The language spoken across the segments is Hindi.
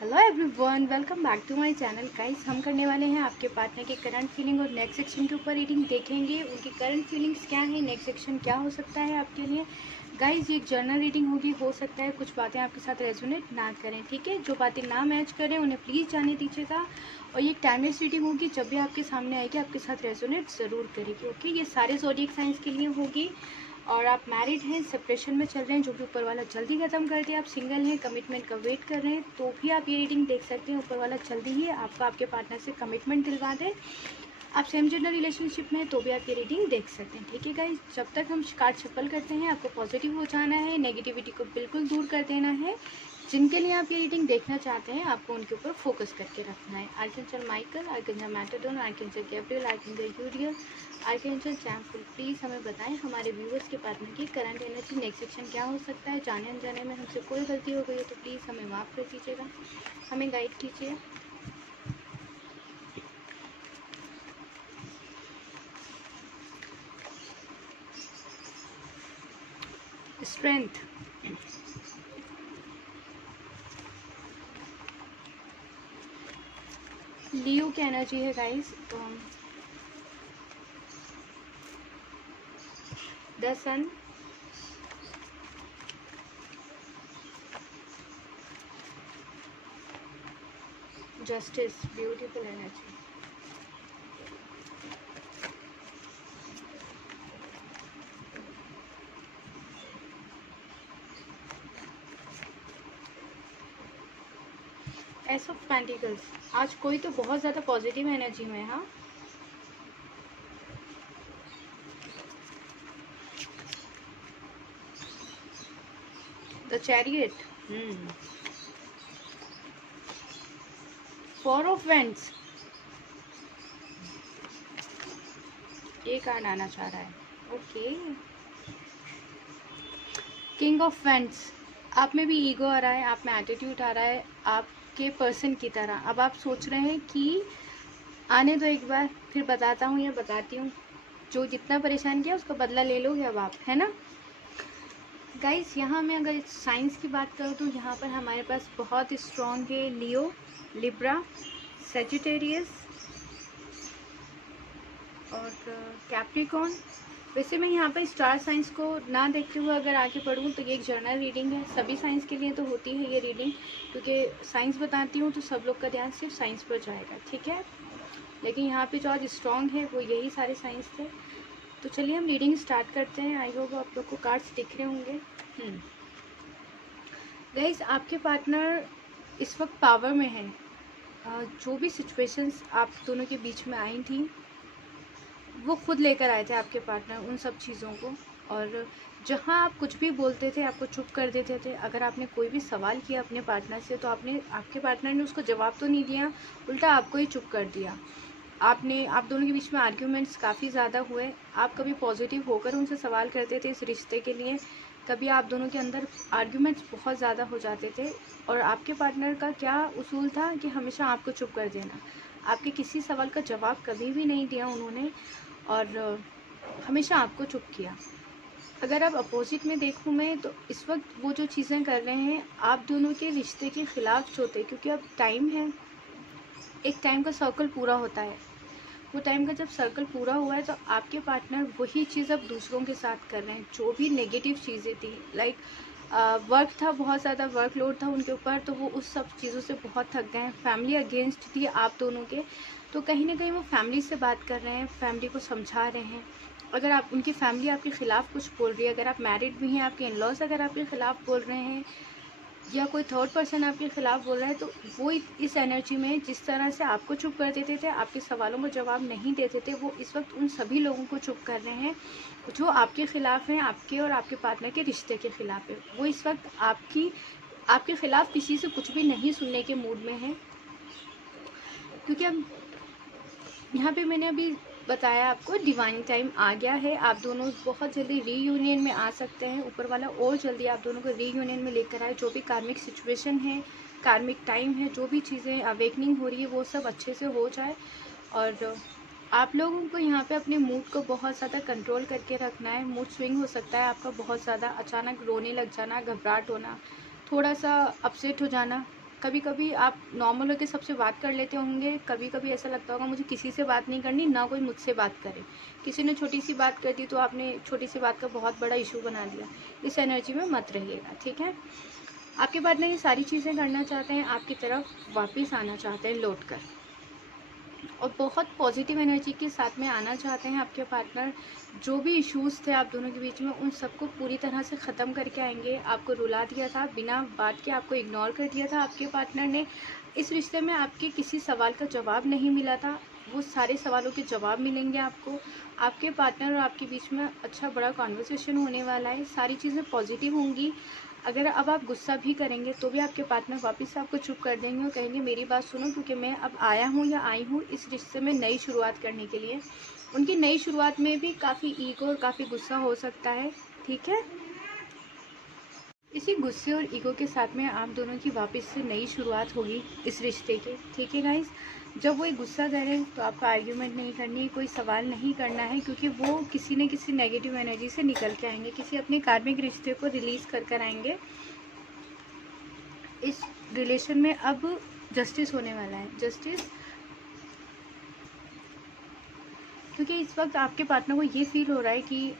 Hello everyone, welcome back to my channel. Guys, हम करने वाले हैं आपके पार्टनर के करंट फीलिंग और नेक्स्ट सेक्शन के ऊपर रीडिंग देखेंगे। उनकी करंट फीलिंग्स क्या है, नेक्स्ट सेक्शन क्या हो सकता है आपके लिए। गाइस, ये एक जर्नल रीडिंग होगी। हो सकता है कुछ बातें आपके साथ रेजोनेट ना करें, ठीक है। जो बातें ना मैच करें उन्हें प्लीज़ जाने दीजिएगा। और ये एक टाइमलेस रीडिंग होगी, जब भी आपके सामने आएगी आपके साथ रेजोनेट ज़रूर करेगी, ओके। ये सारे ज़ोडिएक साइंस के लिए होगी। और आप मैरिड हैं, सेपरेशन में चल रहे हैं, जो भी ऊपर वाला जल्दी ख़त्म कर दे। आप सिंगल हैं, कमिटमेंट का वेट कर रहे हैं, तो भी आप ये रीडिंग देख सकते हैं। ऊपर वाला जल्दी ही आपको आपके पार्टनर से कमिटमेंट दिलवा दे। आप सेम जेंडर रिलेशनशिप में हैं तो भी आप ये रीडिंग देख सकते हैं, ठीक है गाइस। जब तक हम कार्ड शफल करते हैं आपको पॉजिटिव हो जाना है, नेगेटिविटी को बिल्कुल दूर कर देना है। जिनके लिए आप ये रीडिंग देखना चाहते हैं आपको उनके ऊपर फोकस करके रखना है। Archangel Michael, archangel Metatron, archangel Gabriel, archangel Uriel, archangel Chamuel, please हमें बताएं हमारे व्यूअर्स के पार्टनर की करंट एनर्जी नेक्स्ट सेक्शन क्या हो सकता है। जाने अनजाने में हमसे कोई गलती हो गई है तो प्लीज़ हमें माफ़ कर दीजिएगा, हमें गाइड कीजिए। स्ट्रेंथ, लियो की एनर्जी है guys. The sun, justice, beautiful energy. Ace of pentacles, आज कोई तो बहुत ज़्यादा पॉजिटिव एनर्जी में है। हाँ, the chariot, four of vents, ये कार्ड आना चाह रहा है, ओके। किंग ऑफ वेंट्स, आप में भी ईगो आ रहा है, आप में एटीट्यूड आ रहा है आपके पर्सन की तरह। अब आप सोच रहे हैं कि आने दो एक बार, फिर बताता हूँ या बताती हूँ, जो जितना परेशान किया उसका बदला ले लोगे अब आप, है ना गाइस। यहाँ मैं अगर साइंस की बात करूँ तो यहाँ पर हमारे पास बहुत स्ट्रॉन्ग है लियो, लिब्रा, सेजिटेरियस और कैप्रिकॉर्न। वैसे मैं यहाँ पर स्टार साइंस को ना देखते हुए अगर आगे बढ़ूँ तो ये एक जर्नल रीडिंग है। सभी साइंस के लिए तो होती है ये रीडिंग, क्योंकि साइंस बताती हूँ तो सब लोग का ध्यान सिर्फ साइंस पर जाएगा, ठीक है। लेकिन यहाँ पे जो आज स्ट्रॉन्ग है वो यही सारे साइंस थे। तो चलिए हम रीडिंग स्टार्ट करते हैं। आई होप आप लोग को कार्ड्स दिख रहे होंगे। गाइस, आपके पार्टनर इस वक्त पावर में है। जो भी सिचुएशंस आप दोनों के बीच में आई थी वो खुद लेकर आए थे आपके पार्टनर उन सब चीज़ों को। और जहाँ आप कुछ भी बोलते थे आपको चुप कर देते थे। अगर आपने कोई भी सवाल किया अपने पार्टनर से तो आपके पार्टनर ने उसको जवाब तो नहीं दिया, उल्टा आपको ही चुप कर दिया। आप दोनों के बीच में आर्ग्यूमेंट्स काफ़ी ज़्यादा हुए। आप कभी पॉजिटिव होकर उनसे सवाल करते थे इस रिश्ते के लिए, कभी आप दोनों के अंदर आर्ग्यूमेंट्स बहुत ज़्यादा हो जाते थे। और आपके पार्टनर का क्या उसूल था कि हमेशा आपको चुप कर देना। आपके किसी सवाल का जवाब कभी भी नहीं दिया उन्होंने, और हमेशा आपको चुप किया। अगर अब अपोजिट में देखूँ मैं तो इस वक्त वो जो चीज़ें कर रहे हैं आप दोनों के रिश्ते के ख़िलाफ़ होते, क्योंकि अब टाइम है, एक टाइम का सर्कल पूरा होता है। वो टाइम का जब सर्कल पूरा हुआ है तो आपके पार्टनर वही चीज़ अब दूसरों के साथ कर रहे हैं। जो भी नेगेटिव चीज़ें थी, लाइक वर्क था, बहुत ज़्यादा वर्कलोड था उनके ऊपर, तो वो उस सब चीज़ों से बहुत थक गए हैं। फैमिली अगेंस्ट थी आप दोनों के, तो कहीं ना कहीं वो फैमिली से बात कर रहे हैं, फैमिली को समझा रहे हैं। अगर आप उनकी फैमिली आपके ख़िलाफ़ कुछ बोल रही है, अगर आप मैरिड भी हैं, आपके इन लॉज अगर आपके ख़िलाफ़ बोल रहे हैं या कोई थर्ड पर्सन आपके ख़िलाफ़ बोल रहा है, तो वो इस एनर्जी में जिस तरह से आपको चुप कर देते थे, आपके सवालों को जवाब नहीं देते थे, वो इस वक्त उन सभी लोगों को चुप कर रहे हैं जो आपके ख़िलाफ़ हैं, आपके और आपके पार्टनर के रिश्ते के ख़िलाफ़ है। वो इस वक्त आपके ख़िलाफ़ किसी से कुछ भी नहीं सुनने के मूड में है, क्योंकि अब यहाँ पे मैंने अभी बताया आपको डिवाइन टाइम आ गया है। आप दोनों बहुत जल्दी रीयूनियन में आ सकते हैं। ऊपर वाला और जल्दी आप दोनों को रीयूनियन में लेकर आए। जो भी कार्मिक सिचुएशन है, कार्मिक टाइम है, जो भी चीज़ें अवेकनिंग हो रही है वो सब अच्छे से हो जाए। और आप लोगों को यहाँ पे अपने मूड को बहुत ज़्यादा कंट्रोल करके रखना है। मूड स्विंग हो सकता है आपका बहुत ज़्यादा, अचानक रोने लग जाना, घबराहट होना, थोड़ा सा अपसेट हो जाना, कभी कभी आप नॉर्मल होकर सबसे बात कर लेते होंगे, कभी कभी ऐसा लगता होगा मुझे किसी से बात नहीं करनी, ना कोई मुझसे बात करे। किसी ने छोटी सी बात कर दी तो आपने छोटी सी बात का बहुत बड़ा इशू बना दिया। इस एनर्जी में मत रहिएगा, ठीक है। आपके पार्टनर ये सारी चीज़ें करना चाहते हैं, आपकी तरफ वापस आना चाहते हैं लौट कर, और बहुत पॉजिटिव एनर्जी के साथ में आना चाहते हैं आपके पार्टनर। जो भी इश्यूज़ थे आप दोनों के बीच में, उन सबको पूरी तरह से ख़त्म करके आएंगे। आपको रुला दिया था, बिना बात के आपको इग्नोर कर दिया था आपके पार्टनर ने। इस रिश्ते में आपके किसी सवाल का जवाब नहीं मिला था, वो सारे सवालों के जवाब मिलेंगे आपको। आपके पार्टनर और आपके बीच में अच्छा बड़ा कॉन्वर्सेशन होने वाला है, सारी चीज़ें पॉजिटिव होंगी। अगर अब आप गुस्सा भी करेंगे तो भी आपके पार्टनर वापस से आपको चुप कर देंगे और कहेंगे मेरी बात सुनो, क्योंकि मैं अब आया हूँ या आई हूँ इस रिश्ते में नई शुरुआत करने के लिए। उनकी नई शुरुआत में भी काफ़ी ईगो और काफ़ी गुस्सा हो सकता है, ठीक है। इसी गुस्से और ईगो के साथ में आप दोनों की वापस से नई शुरुआत होगी इस रिश्ते की, ठीक है गाइस। जब वो एक गुस्सा करें तो आपको आर्ग्यूमेंट नहीं करनी, कोई सवाल नहीं करना है, क्योंकि वो किसी न किसी नेगेटिव एनर्जी से निकल के आएंगे, किसी अपने कार्मिक रिश्ते को रिलीज़ कर आएंगे। इस रिलेशन में अब जस्टिस होने वाला है, जस्टिस, क्योंकि इस वक्त आपके पार्टनर को ये फील हो रहा है कि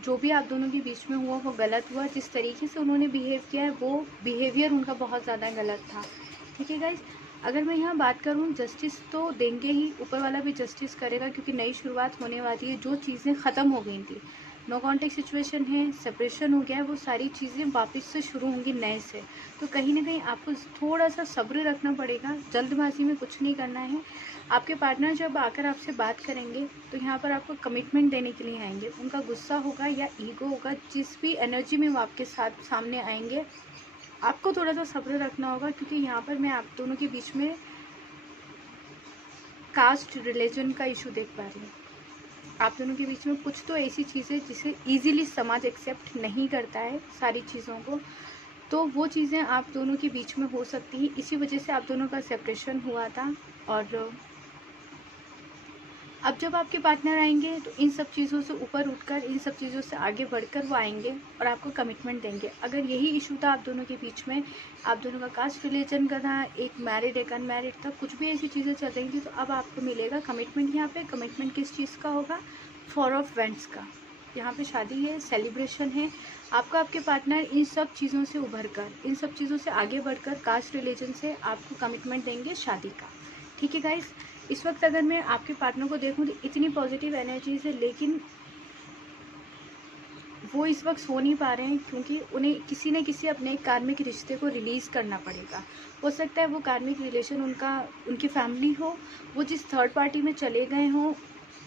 जो भी आप दोनों के बीच में हुआ वो गलत हुआ। जिस तरीके से उन्होंने बिहेव किया है वो बिहेवियर उनका बहुत ज़्यादा गलत था, ठीक है गाइज। अगर मैं यहाँ बात करूँ, जस्टिस तो देंगे ही, ऊपर वाला भी जस्टिस करेगा, क्योंकि नई शुरुआत होने वाली है। जो चीज़ें ख़त्म हो गई थी, नो कॉन्टेक्ट सिचुएशन है, सेपरेशन हो गया है, वो सारी चीज़ें वापस से शुरू होंगी नए से। तो कहीं ना कहीं आपको थोड़ा सा सब्र रखना पड़ेगा, जल्दबाजी में कुछ नहीं करना है। आपके पार्टनर जब आकर आपसे बात करेंगे तो यहाँ पर आपको कमिटमेंट देने के लिए आएंगे। उनका गुस्सा होगा या ईगो होगा, जिस भी एनर्जी में वो आपके साथ सामने आएंगे, आपको थोड़ा सा सब्र रखना होगा, क्योंकि यहाँ पर मैं आप दोनों के बीच में कास्ट रिलीजन का इशू देख पा रही हूँ। आप दोनों के बीच में कुछ तो ऐसी चीज़ें जिसे इजीली समाज एक्सेप्ट नहीं करता है सारी चीज़ों को, तो वो चीज़ें आप दोनों के बीच में हो सकती हैं। इसी वजह से आप दोनों का सेपरेशन हुआ था। और अब जब आपके पार्टनर आएंगे तो इन सब चीज़ों से ऊपर उठकर, इन सब चीज़ों से आगे बढ़कर वो आएंगे और आपको कमिटमेंट देंगे। अगर यही इशू था आप दोनों के बीच में, आप दोनों का कास्ट रिलीजन का था, एक मैरिड एक अनमैरिड था, कुछ भी ऐसी चीज़ें चल रही थी, तो अब आपको मिलेगा कमिटमेंट। यहाँ पे कमिटमेंट किस चीज़ का होगा? 4 ऑफ वेंट्स का। यहाँ पे शादी है, सेलिब्रेशन है। आपका आपके पार्टनर इन सब चीज़ों से उभर कर, इन सब चीज़ों से आगे बढ़कर, कास्ट रिलीजन से आपको कमिटमेंट देंगे शादी का, ठीक है गाइस। इस वक्त अगर मैं आपके पार्टनर को देखूं तो इतनी पॉजिटिव एनर्जीज है, लेकिन वो इस वक्त सो नहीं पा रहे हैं, क्योंकि उन्हें किसी न किसी अपने कार्मिक रिश्ते को रिलीज़ करना पड़ेगा। हो सकता है वो कार्मिक रिलेशन उनकी फैमिली हो, वो जिस थर्ड पार्टी में चले गए हों,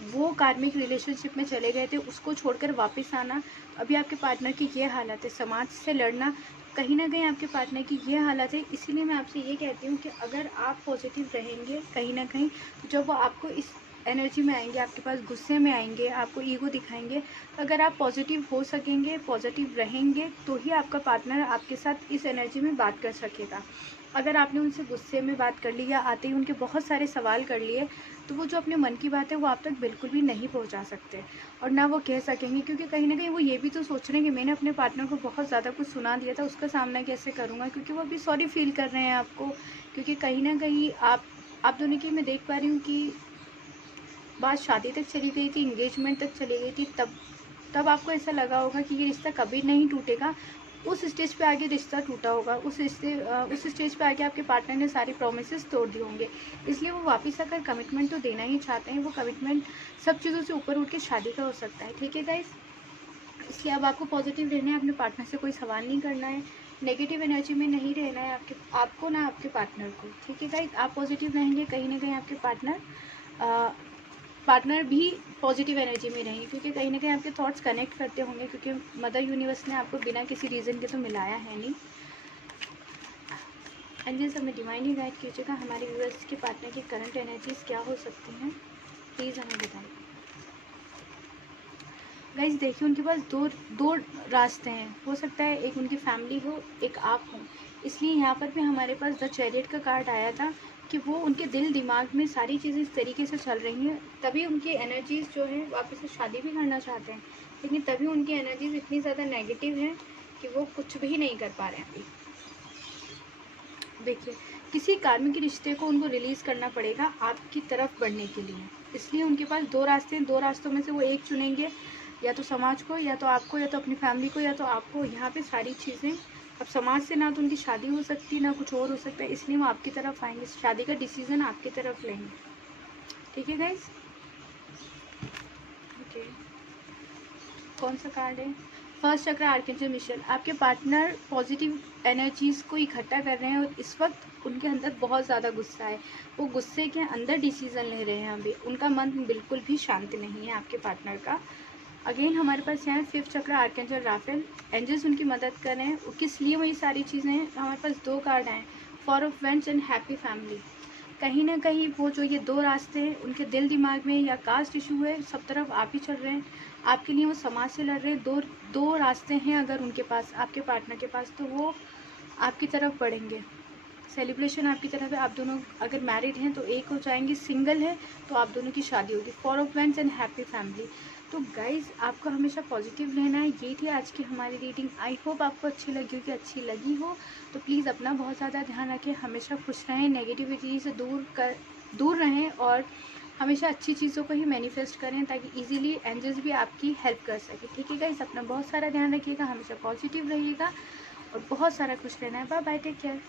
वो कार्मिक रिलेशनशिप में चले गए थे, उसको छोड़कर वापस आना। अभी आपके पार्टनर की ये हालत है, समाज से लड़ना, कहीं ना कहीं आपके पार्टनर की ये हालत है। इसीलिए मैं आपसे ये कहती हूँ कि अगर आप पॉजिटिव रहेंगे कहीं ना कहीं, तो जब वो आपको इस एनर्जी में आएंगे, आपके पास गुस्से में आएंगे, आपको ईगो दिखाएंगे, तो अगर आप पॉजिटिव हो सकेंगे, पॉजिटिव रहेंगे, तो ही आपका पार्टनर आपके साथ इस एनर्जी में बात कर सकेगा। अगर आपने उनसे गुस्से में बात कर ली या आते ही उनके बहुत सारे सवाल कर लिए, तो वो जो अपने मन की बात है वो आप तक बिल्कुल भी नहीं पहुंचा सकते, और ना वो कह सकेंगे, क्योंकि कहीं ना कहीं वो ये भी तो सोच रहे हैं कि मैंने अपने पार्टनर को बहुत ज़्यादा कुछ सुना दिया था, उसका सामना कैसे करूँगा, क्योंकि वो अभी सॉरी फील कर रहे हैं आपको। क्योंकि कहीं ना कहीं आप दोनों की मैं देख पा रही हूँ कि बात शादी तक चली गई थी, इंगेजमेंट तक चली गई थी, तब आपको ऐसा लगा होगा कि ये रिश्ता कभी नहीं टूटेगा। उस स्टेज पे आके रिश्ता टूटा होगा, उस स्टेज पे आके आपके पार्टनर ने सारे प्रोमिसेस तोड़ दिए होंगे। इसलिए वो वापस आकर कमिटमेंट तो देना ही चाहते हैं। वो कमिटमेंट सब चीज़ों से ऊपर उठ के शादी का हो सकता है, ठीक है गाइस। इसलिए अब आपको पॉजिटिव रहना है, अपने पार्टनर से कोई सवाल नहीं करना है, नेगेटिव एनर्जी में नहीं रहना है आपको ना आपके पार्टनर को, ठीक है गाइस। आप पॉजिटिव रहेंगे, कहीं ना कहीं आपके पार्टनर भी पॉजिटिव एनर्जी में रहेंगे, क्योंकि कहीं ना कहीं आपके थॉट्स कनेक्ट करते होंगे, क्योंकि मदर यूनिवर्स ने आपको बिना किसी रीज़न के तो मिलाया है नहीं। एंड जिन सब में डिवाइनली गाइड कीजिएगा हमारे व्यूअर्स के पार्टनर की करंट एनर्जीज क्या हो सकती हैं, प्लीज़ हमें बताएं गाइज। देखिए उनके पास दो रास्ते हैं, हो सकता है एक उनकी फैमिली हो, एक आप हो। इसलिए यहाँ पर भी हमारे पास द चैरियट का कार्ड आया था कि वो उनके दिल दिमाग में सारी चीज़ें इस तरीके से चल रही हैं, तभी उनकी एनर्जीज़ जो है वापस से शादी भी करना चाहते हैं, लेकिन तभी उनकी एनर्जीज़ इतनी ज़्यादा नेगेटिव हैं कि वो कुछ भी नहीं कर पा रहे हैं अभी। देखिए किसी कार्मिक रिश्ते को उनको रिलीज़ करना पड़ेगा आपकी तरफ बढ़ने के लिए। इसलिए उनके पास दो रास्ते हैं, दो रास्तों में से वो एक चुनेंगे, या तो समाज को, या तो आपको, या तो अपनी फैमिली को, या तो आपको। यहाँ पे सारी चीज़ें, अब समाज से ना तो उनकी शादी हो सकती, ना कुछ और हो सकता है, इसलिए वो आपकी तरफ आएंगे, शादी का डिसीज़न आपकी तरफ लेंगे। ठीक है गाइस? ओके, कौन सा कार्ड है? फर्स्ट चक्र आर्कएंजल मिशेल। आपके पार्टनर पॉजिटिव एनर्जीज़ को इकट्ठा कर रहे हैं और इस वक्त उनके अंदर बहुत ज़्यादा गुस्सा है। वो गुस्से के अंदर डिसीज़न ले रहे हैं अभी। उनका मन बिल्कुल भी शांत नहीं है आपके पार्टनर का। अगेन हमारे पास यहाँ 5th चक्र आर्कएंजल राफेल। एंजल्स उनकी मदद कर रहे हैं। किस लिए वही सारी चीज़ें हैं? हमारे पास 2 कार्ड आए, 4 of vends and happy family. कहीं ना कहीं वो जो ये 2 रास्ते हैं उनके दिल दिमाग में, या कास्ट इशू है, सब तरफ आप ही चल रहे हैं। आपके लिए वो समाज से लड़ रहे हैं। दो रास्ते हैं अगर उनके पास, आपके पार्टनर के पास, तो वो आपकी तरफ बढ़ेंगे। सेलिब्रेशन आपकी तरफ है। आप दोनों अगर मैरिड हैं तो एक हो जाएंगे, सिंगल है तो आप दोनों की शादी होगी। 4 of vends and happy family. तो गाइज़ आपको हमेशा पॉजिटिव रहना है। ये थी आज की हमारी रीडिंग। आई होप आपको अच्छी लगी होगी। अच्छी लगी हो तो प्लीज़ अपना बहुत ज़्यादा ध्यान रखें, हमेशा खुश रहें, नेगेटिविटी से दूर रहें और हमेशा अच्छी चीज़ों को ही मैनिफेस्ट करें ताकि इजीली एंजल्स भी आपकी हेल्प कर सके। ठीक है गाइस, अपना बहुत सारा ध्यान रखिएगा, हमेशा पॉजिटिव रहिएगा और बहुत सारा खुश रहना है। Bye bye, take care.